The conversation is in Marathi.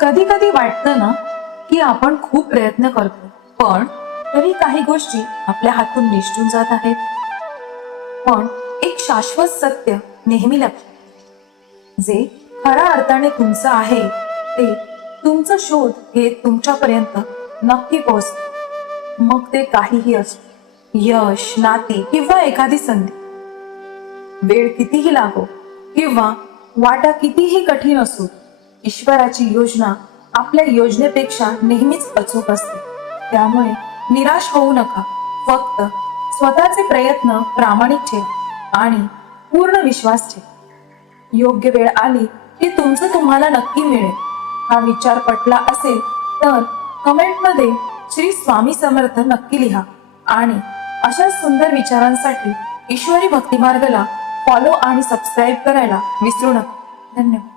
कधी कधी वाटतं ना की आपण खूप प्रयत्न करतो, पण तरी काही गोष्टी आपल्या हातून निसटून जात आहेत. पण एक शाश्वत सत्य नेहमी लक्षात, जे खऱ्या अर्थाने तुमचं आहे ते तुमचं शोध हे तुमच्यापर्यंत नक्की पोहोचते. मग ते काहीही असो, यश, नाती किंवा एखादी संधी. वेळ कितीही लागो किंवा वाटा कितीही कठीण असो, ईश्वराची योजना आपल्या योजनेपेक्षा नेहमीच अचूक असते. त्यामुळे निराश होऊ नका. फक्त स्वतःचे प्रयत्न प्रामाणिक ठेवा आणि पूर्ण विश्वास ठेवा. योग्य वेळ आली की तुमचं तुम्हाला नक्की मिळेल. हा विचार पटला असेल तर कमेंटमध्ये श्री स्वामी समर्थ नक्की लिहा आणि अशा सुंदर विचारांसाठी ईश्वरी भक्तिमार्गला फॉलो आणि सबस्क्राईब करायला विसरू नका. धन्यवाद.